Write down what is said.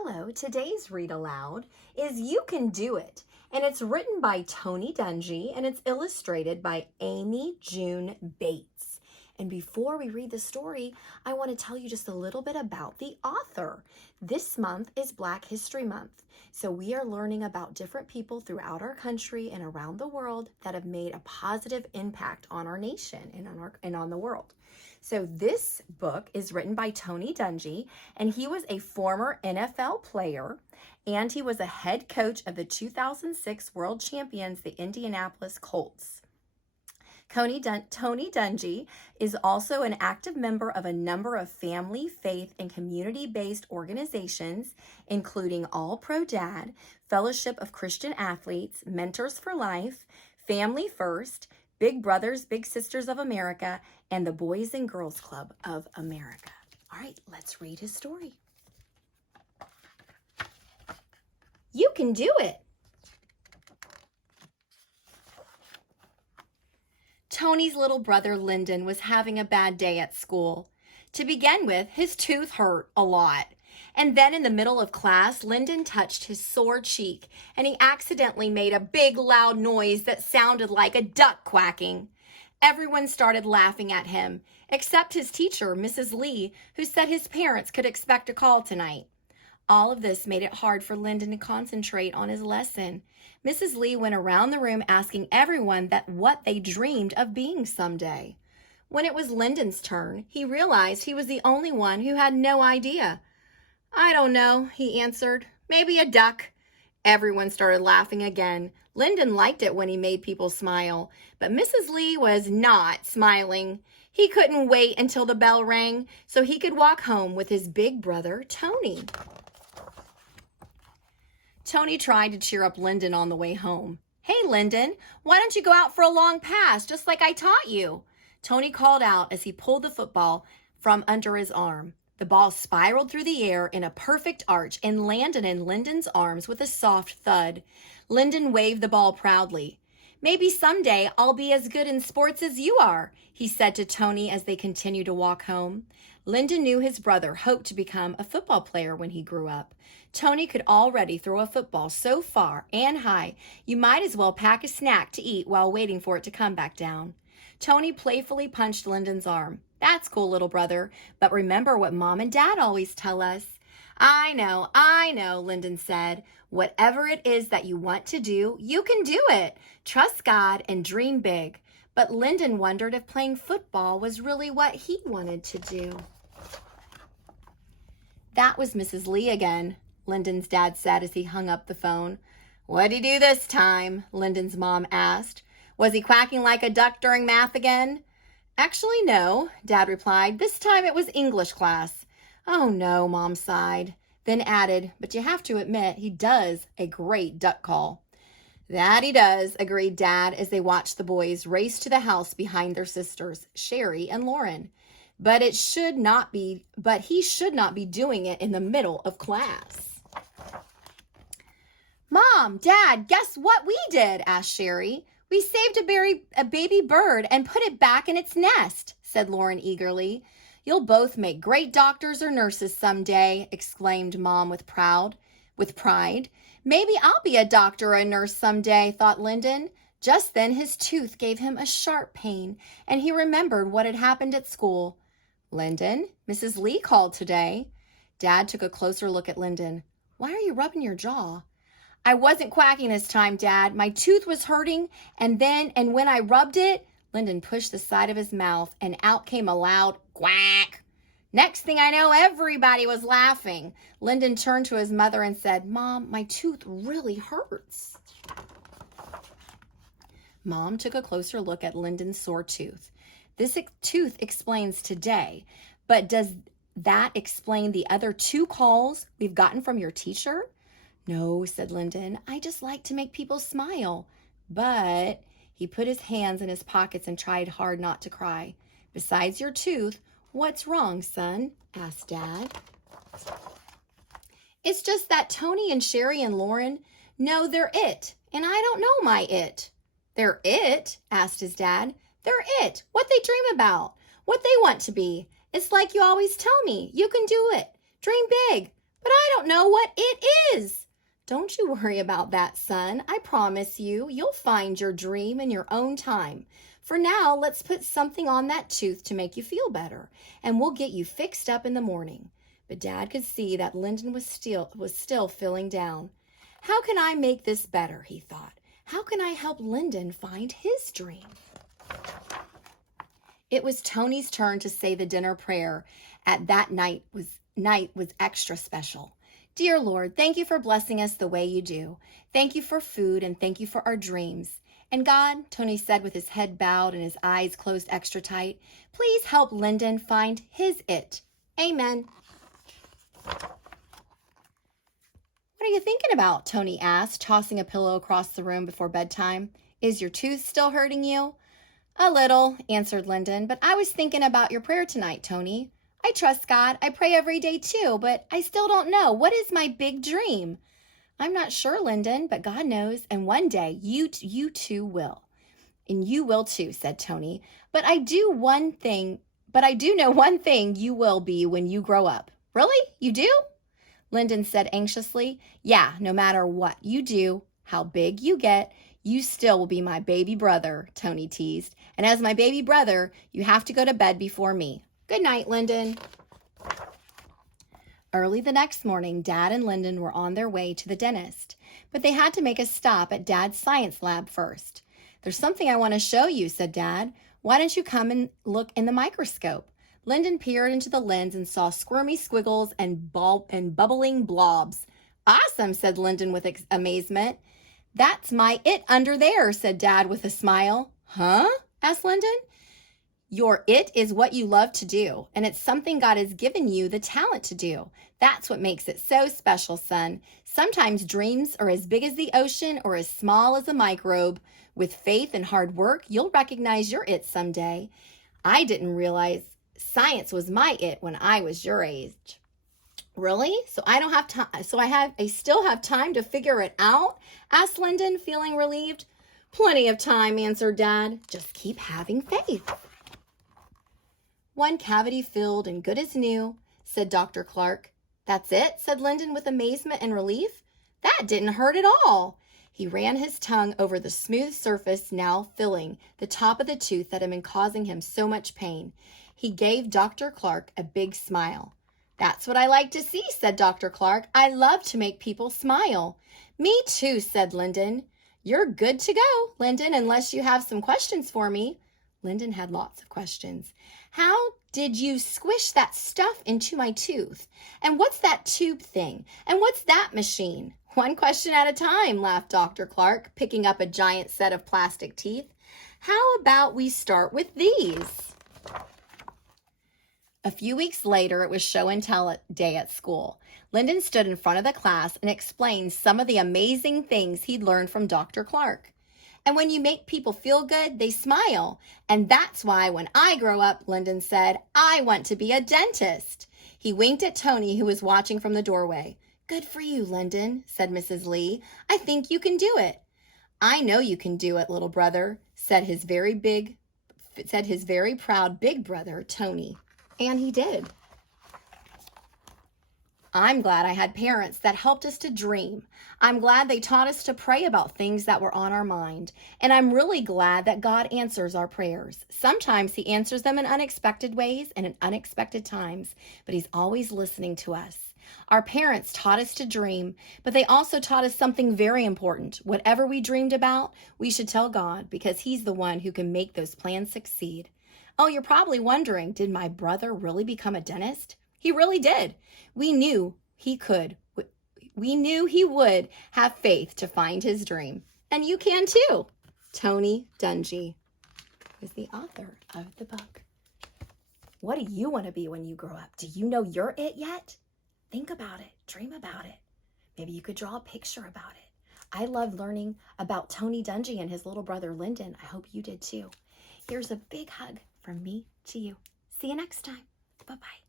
Hello, today's read aloud is You Can Do It, and it's written by Tony Dungy and it's illustrated by Amy June Bates. And before we read the story, I want to tell you just a little bit about the author. This month is Black History Month, so we are learning about different people throughout our country and around the world that have made a positive impact on our nation and on the world. So this book is written by Tony Dungy, and he was a former NFL player, and he was a head coach of the 2006 world champions, the Indianapolis Colts. Tony Dungy is also an active member of a number of family, faith, and community-based organizations, including All Pro Dad, Fellowship of Christian Athletes, Mentors for Life, Family First, Big Brothers, Big Sisters of America, and the Boys and Girls Club of America. All right, let's read his story. You can do it. Tony's little brother Lyndon was having a bad day at school. To begin with, his tooth hurt a lot. And then in the middle of class, Lyndon touched his sore cheek, and he accidentally made a big loud noise that sounded like a duck quacking. Everyone started laughing at him, except his teacher, Mrs. Lee, who said his parents could expect a call tonight. All of this made it hard for Lyndon to concentrate on his lesson. Mrs. Lee went around the room asking everyone what they dreamed of being someday. When it was Lyndon's turn, he realized he was the only one who had no idea. "I don't know," he answered. "Maybe a duck." Everyone started laughing again. Lyndon liked it when he made people smile, but Mrs. Lee was not smiling. He couldn't wait until the bell rang so he could walk home with his big brother, Tony. Tony tried to cheer up Lyndon on the way home. "Hey, Lyndon, why don't you go out for a long pass, just like I taught you?" Tony called out as he pulled the football from under his arm. The ball spiraled through the air in a perfect arch and landed in Lyndon's arms with a soft thud. Lyndon waved the ball proudly. "Maybe someday I'll be as good in sports as you are," he said to Tony as they continued to walk home. Lyndon knew his brother hoped to become a football player when he grew up. Tony could already throw a football so far and high, you might as well pack a snack to eat while waiting for it to come back down. Tony playfully punched Lyndon's arm. "That's cool, little brother, but remember what Mom and Dad always tell us." I know, Lyndon said. "Whatever it is that you want to do, you can do it. Trust God and dream big." But Lyndon wondered if playing football was really what he wanted to do. That was Mrs. Lee again, Lyndon's dad said as he hung up the phone. "What'd he do this time?" Lyndon's mom asked. "Was he quacking like a duck during math again?" "Actually, no," Dad replied. "This time it was English class." "Oh, no," Mom sighed, then added, "But you have to admit he does a great duck call." "That he does," agreed Dad as they watched the boys race to the house behind their sisters, Sherry and Lauren. But he should not be doing it in the middle of class. "Mom, Dad, guess what we did?" asked Sherry. "We saved a baby bird and put it back in its nest," said Lauren eagerly. "You'll both make great doctors or nurses someday," exclaimed Mom with pride. "Maybe I'll be a doctor or a nurse someday," thought Lyndon. Just then his tooth gave him a sharp pain, and he remembered what had happened at school. "Lyndon, Mrs. Lee called today." Dad took a closer look at Lyndon. "Why are you rubbing your jaw?" "I wasn't quacking this time, Dad. My tooth was hurting, and when I rubbed it," Lyndon pushed the side of his mouth, and out came a loud quack. Next thing I know, everybody was laughing. Lyndon turned to his mother and said, "Mom, my tooth really hurts." Mom took a closer look at Lyndon's sore tooth. "This tooth explains today, but does that explain the other 2 calls we've gotten from your teacher?" "No," said Lyndon. "I just like to make people smile." But he put his hands in his pockets and tried hard not to cry. "Besides your tooth, what's wrong, son?" asked Dad. "It's just that Tony and Sherry and Lauren know they're it, and I don't know my it." "They're it?" asked his dad. "They're it, what they dream about, what they want to be. It's like you always tell me, you can do it. Dream big. but I don't know what it is. Don't you worry about that, son. I promise you'll find your dream in your own time. For now, let's put something on that tooth to make you feel better, and we'll get you fixed up in the morning. But Dad could see that Lyndon was still feeling down. How can I make this better, he thought. How can I help Lyndon find his dream? It was Tony's turn to say the dinner prayer. That night was extra special. Dear Lord, thank you for blessing us the way you do. Thank you for food and thank you for our dreams. And God, Tony said with his head bowed and his eyes closed extra tight, please help Lyndon find his it. Amen. What are you thinking about? Tony asked, tossing a pillow across the room before bedtime. Is your tooth still hurting you? A little, answered Lyndon, but I was thinking about your prayer tonight, Tony. I trust God. I pray every day too, but I still don't know. What is my big dream? I'm not sure, Lyndon, but God knows, and one day you too will. And you will too, said Tony. But I do know one thing you will be when you grow up. Really? You do? Lyndon said anxiously. Yeah, no matter what you do, how big you get, you still will be my baby brother, Tony teased. And as my baby brother, you have to go to bed before me. Good night, Lyndon. Early the next morning, Dad and Lyndon were on their way to the dentist, but they had to make a stop at Dad's science lab first. There's something I want to show you, said Dad. Why don't you come and look in the microscope? Lyndon peered into the lens and saw squirmy squiggles and bubbling blobs. Awesome, said Lyndon with amazement. That's my it under there, said Dad with a smile. Huh? Asked Lyndon. Your it is what you love to do, and it's something God has given you the talent to do. That's what makes it so special, son. Sometimes dreams are as big as the ocean or as small as a microbe. With faith and hard work, you'll recognize your it someday. I didn't realize science was my it when I was your age. Really? So I don't have time. I still have time to figure it out? Asked Lyndon, feeling relieved. Plenty of time, answered Dad. Just keep having faith. One cavity filled and good as new, said Dr. Clark. That's it, said Lyndon with amazement and relief. That didn't hurt at all. He ran his tongue over the smooth surface now filling the top of the tooth that had been causing him so much pain. He gave Dr. Clark a big smile. That's what I like to see, said Dr. Clark. I love to make people smile. Me too, said Lyndon. You're good to go, Lyndon, unless you have some questions for me. Lyndon had lots of questions. How did you squish that stuff into my tooth? And what's that tube thing? And what's that machine? One question at a time, laughed Dr. Clark, picking up a giant set of plastic teeth. How about we start with these? A few weeks later, it was show and tell day at school. Lyndon stood in front of the class and explained some of the amazing things he'd learned from Dr. Clark. And when you make people feel good, they smile. And that's why when I grow up, Lyndon said, I want to be a dentist. He winked at Tony, who was watching from the doorway. Good for you, Lyndon, said Mrs. Lee. I think you can do it. I know you can do it, little brother, said his very proud big brother, Tony. And he did. I'm glad I had parents that helped us to dream. I'm glad they taught us to pray about things that were on our mind. And I'm really glad that God answers our prayers. Sometimes he answers them in unexpected ways and in unexpected times, but he's always listening to us. Our parents taught us to dream, but they also taught us something very important. Whatever we dreamed about, we should tell God because he's the one who can make those plans succeed. Oh, you're probably wondering, did my brother really become a dentist? He really did. We knew he could. We knew he would have faith to find his dream. And you can too. Tony Dungy is the author of the book. What do you want to be when you grow up? Do you know you're it yet? Think about it. Dream about it. Maybe you could draw a picture about it. I love learning about Tony Dungy and his little brother Lyndon. I hope you did too. Here's a big hug from me to you. See you next time. Bye-bye.